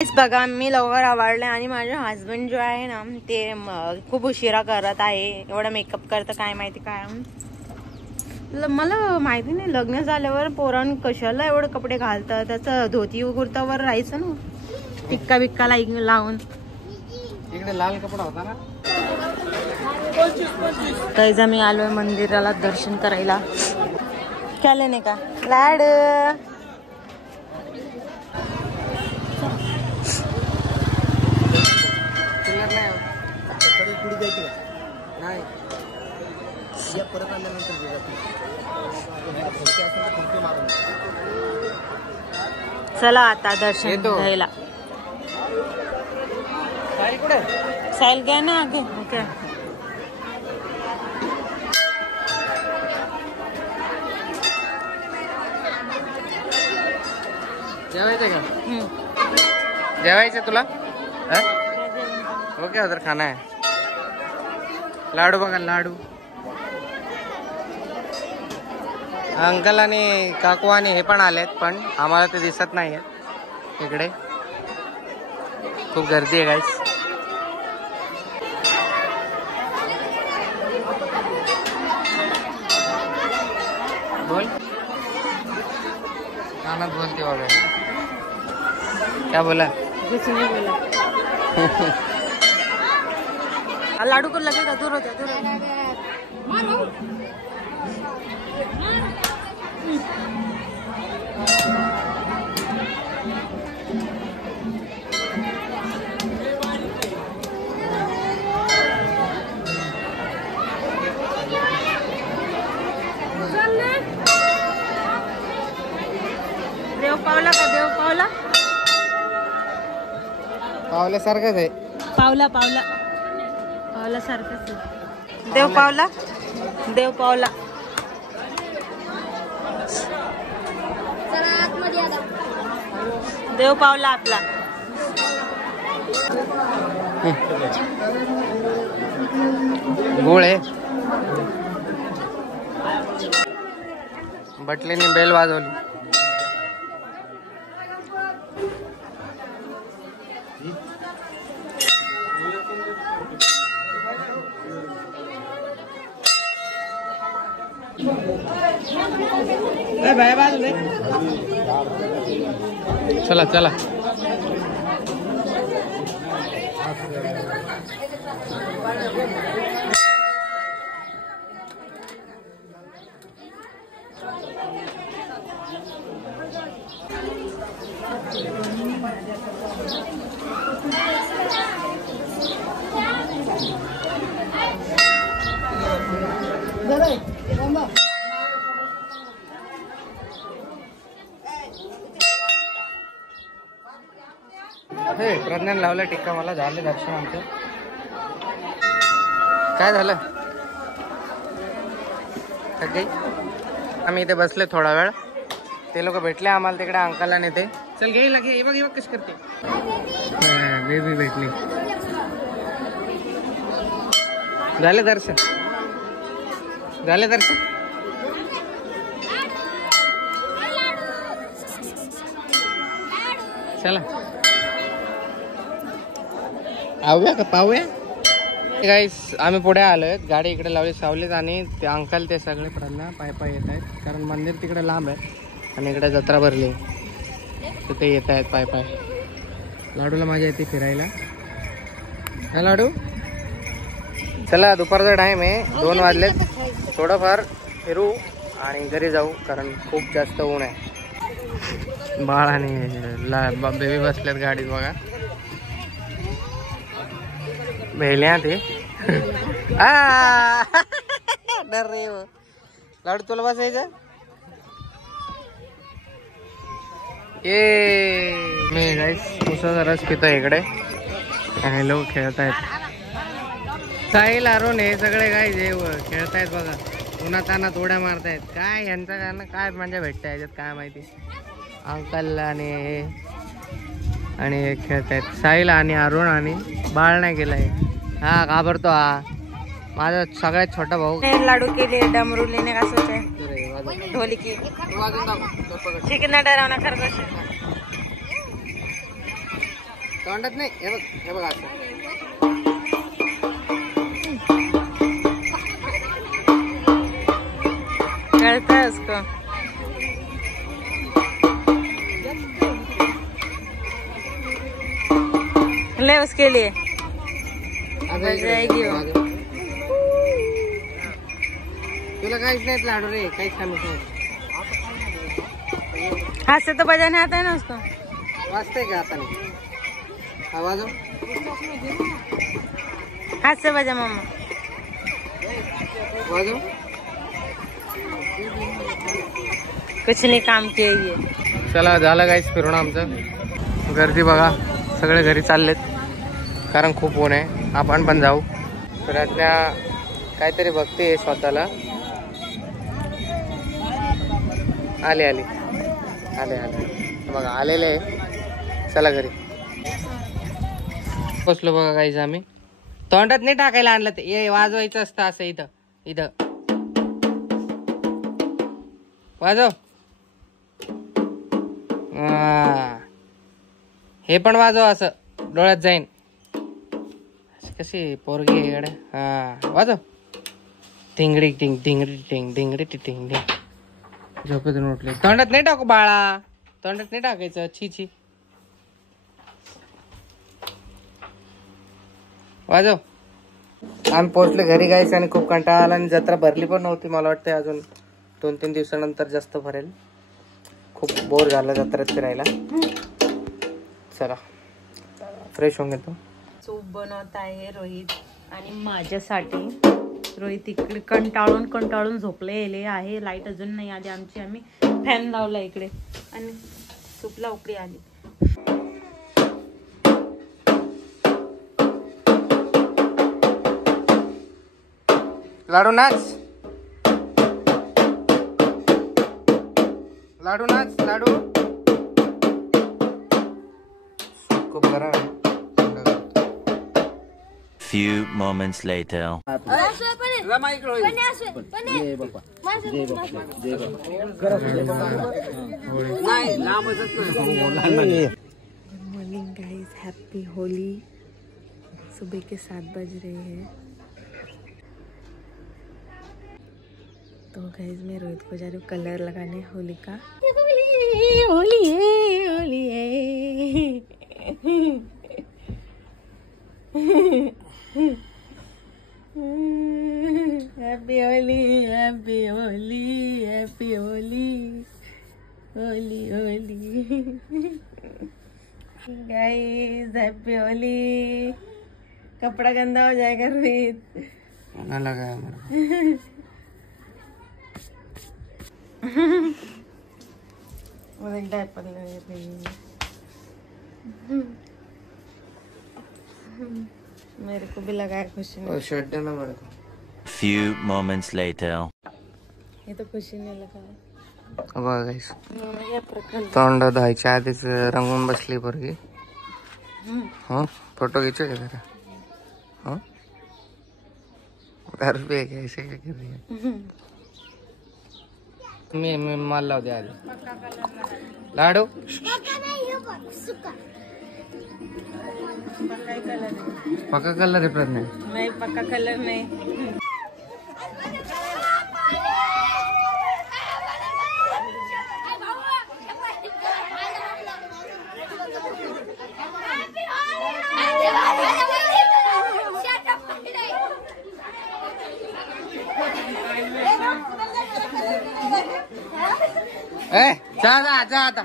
बघा मी लवकर आवडले आणि माझे हस्बंड जो आहे ना ते खूप उशिरा करत आहे. एवढा मेकअप करत काय माहिती काय. मला माहिती नाही लग्न झाल्यावर पोरांनी कशाला एवढे कपडे घालतात. त्याचं धोती कुर्तावर राहायचं ना टिक्का बिक्का लावून. इकडे लाल कपडा होता ना. तैजा मी आलोय मंदिराला दर्शन करायला. केले नाही का लाड. नाही परत आल्यानंतर चला आता दर्शन घ्यायला. साहिल घ्या ना आगे. ओके जेवायचं का. जेवायचं तुला. ओके उधर खाना है. लाडू बघा लाडू. अंकल आणि काकू आणि हे पण आलेत पण आम्हाला ते दिसत नाहीयेत. इकडे खूप गर्दी आहे गाईस. बोल कानात बोलते वगैरे. क्या बोला. कुछ नहीं बोला. लाडू को लगेगा दूर हो जा दूर हो. देव पावला का देव पावला. पावल्यासारखंच आहे. पावला पावला पावला सारखंच. देव पावला देव पावला. देव पावला आपला. गोळ आहे. बटलेनी बेल वाजवली. चला चला. हे प्रज्ञान लावला टिक्का. मला झाले दर्शन आमचं. काय झालं काही. आम्ही इथे बसले थोडा वेळ. ते लोक भेटले आम्हाला तिकडे अंकलला नेते. चल घे लगे. हे बघ हे बघ कशी करते. बेबी भेटली. झाले दर्शन. झाले दर्शन. चला आऊया का पाहूया. गाईस आम्ही पुढे आलोय. गाडी इकडे लावली सावलीत आणि ते अंकल ते सगळे प्रज्ञा पाय पाय येत आहेत. कारण मंदिर तिकडे लांब आहे आणि इकडे जत्रा भरली तिथे येत आहेत पाय पाय. लाडूला माझ्या येते फिरायला. हा लाडू. चला दुपारचा टाइम आहे. 2 वाजलेत. थोडंफार फिरू आणि घरी जाऊ कारण खूप जास्त ऊन आहे. बाळ आणि बेबी बसल्यात गाडीत बघा. भेल्या ते डर रे. लाडू तुला बसायचं. ये मी गाईस उसाचा रस पितोय इकडे आणि लोक खेळतायत. साहिल अरुण हे सगळे काय जे खेळतायत बघा. उन्हातानात उड्या मारतायत. काय यांचं त्यांना काय मजा भेटतं याच्यात काय माहिती. अंकल आणि हे खेळतायत. साहिल आणि अरुण आणि बाळ नाही गेलाय. हा घाबरतो हा माझा सगळ्यात छोटा भाऊ. लाडू के लिए डमरू लेने का सोच है. ढोलकी ठीक है ना डरावना खरगोश. तोंडात नाही, हे बघ असं. करता है उसको. ले उसके लिए जाएगी वो. तुला काहीच नाही लाडू रे, काहीच खामीच नाही. हाथ से तो बजाने आता है ना उसको. वाजतंय का आता नाही? आवाज हाथ से बजा मम्मा. वाजव. कुछ नाही काम किए ये. चला झालं गाईस फिरून आमचं. गर्दी बघा, सगळे घरी चाललेत कारण खूप ऊन आहे. आपण पण जाऊ. प्रज्ञा काहीतरी बघते स्वतःला. आले आले आले आले बघा, आलेले आहे. चला घरी बसलो बघा गाईस आम्ही. तोंडात नाही टाकायला आणलं ते, ये वाजवायचं असतं असं. इथं इथं वाजव. हे पण वाजव, असं डोळ्यात जाईन. कशी पोरगी आहे गड्या. हा वाजव. टिंगडी टिंग टिंगडी टिंग टिंगडी टिंग टिंग. झोपेतून उठले. तोंडात नाही टाकू बाळा, तोंडात नाही टाकायचं. छी छी. वाजव. आम्ही पोहोचले घरी गायचं आणि खूप कंटाळा आला आणि जत्रा भरली पण नव्हती. मला वाटतं अजून 2-3 दिवसानंतर जास्त भरेल. खूप बोर झालं जत्रेत फिरायला. चला फ्रेश होऊन घेतो. सूप बनवत आहे रोहित आणि माझ्यासाठी. रोहित इकडे कंटाळून झोपलेले आहे. लाईट अजून नाही आली आमची. आम्ही फॅन लावला इकडे आणि सूपला उकळी आली. लाडू नाच, लाडू नाच, लाडू. खूप गरम आहे. Few moments later. Morning guys, happy Holy. सुबह के 7 बज रहे हैं. तो गाइस मैं रोहित को जा रही हूँ कलर लगाने होली का. होली है, होली है. Happy Holy, happy Holy, happy Holy, Holi Holi. Guys happy Holy. कपड़ा गंदा हो जाएगा रोहित. ना लगा मेरा. और एक डायपर लगे. मेरे को भी लगाया खुशी ने. और शर्ट देना मेरे को. Few moments later. ये तो खुशी ने लगाया. बघा गाईस, ये प्रकरण. तोंड धुवायच्या आधीच रंगून बसली पोरगी. हाँ फोटो खींचो जरा. हाँ 10 रुपये कैसे क्या कर रही है. मी माल लाव दे आधी. लाडू पक्का कलर आहे प्रज्ञा. नहीं पक्का कलर नहीं. जा जा जा आता.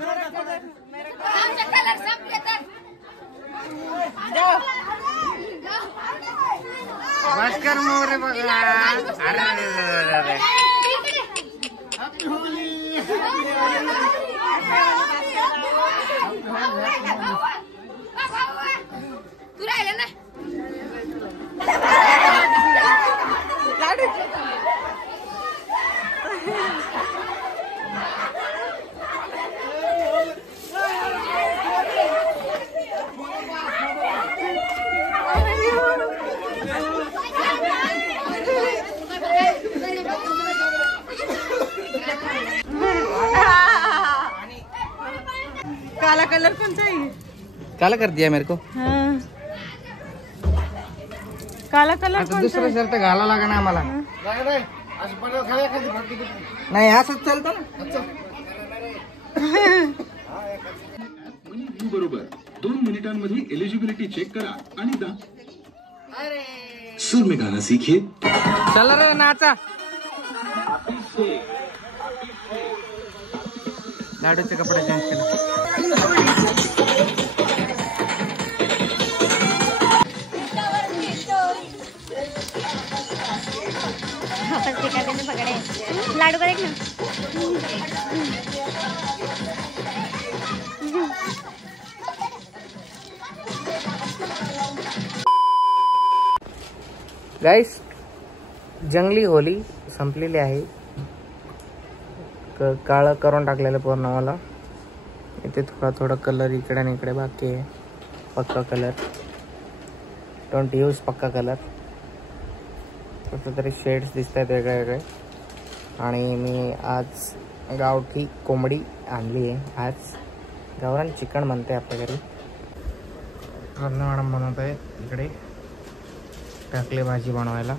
भास्कर मोरे बघा. अरे तू राहिला ना. काला कलर कोणता आहे. काला कर दिया मेरे को हाँ. काला कलर आता दुसरा शर्ट घालावं लागेल ना आम्हाला नाही असंच चालतं ना बरोबर 2 मिनिटांमध्ये एलिजिबिलिटी चेक करा आणि सुर में गाना सीखिए. चला रे नाचा लाडूचे कपडे चेंज केले लाडू का देख ना. गाईस जंगली होली संपलेली आहे. काळं करून टाकलेलं पूर्ण मला. इथे थोडा कलर इकडे आणि इकडे बाकी आहे. पक्का कलर डोंट यूज पक्का कलर. तरी शेड्स दिसत आहेत वेगळे वेगळे. आणि मी आज गावठी कोंबडी आणली आहे. आज गावरान चिकन बनते आपल्या घरी. मॅडम बनवत आहे इकडे टाकले भाजी बनवायला.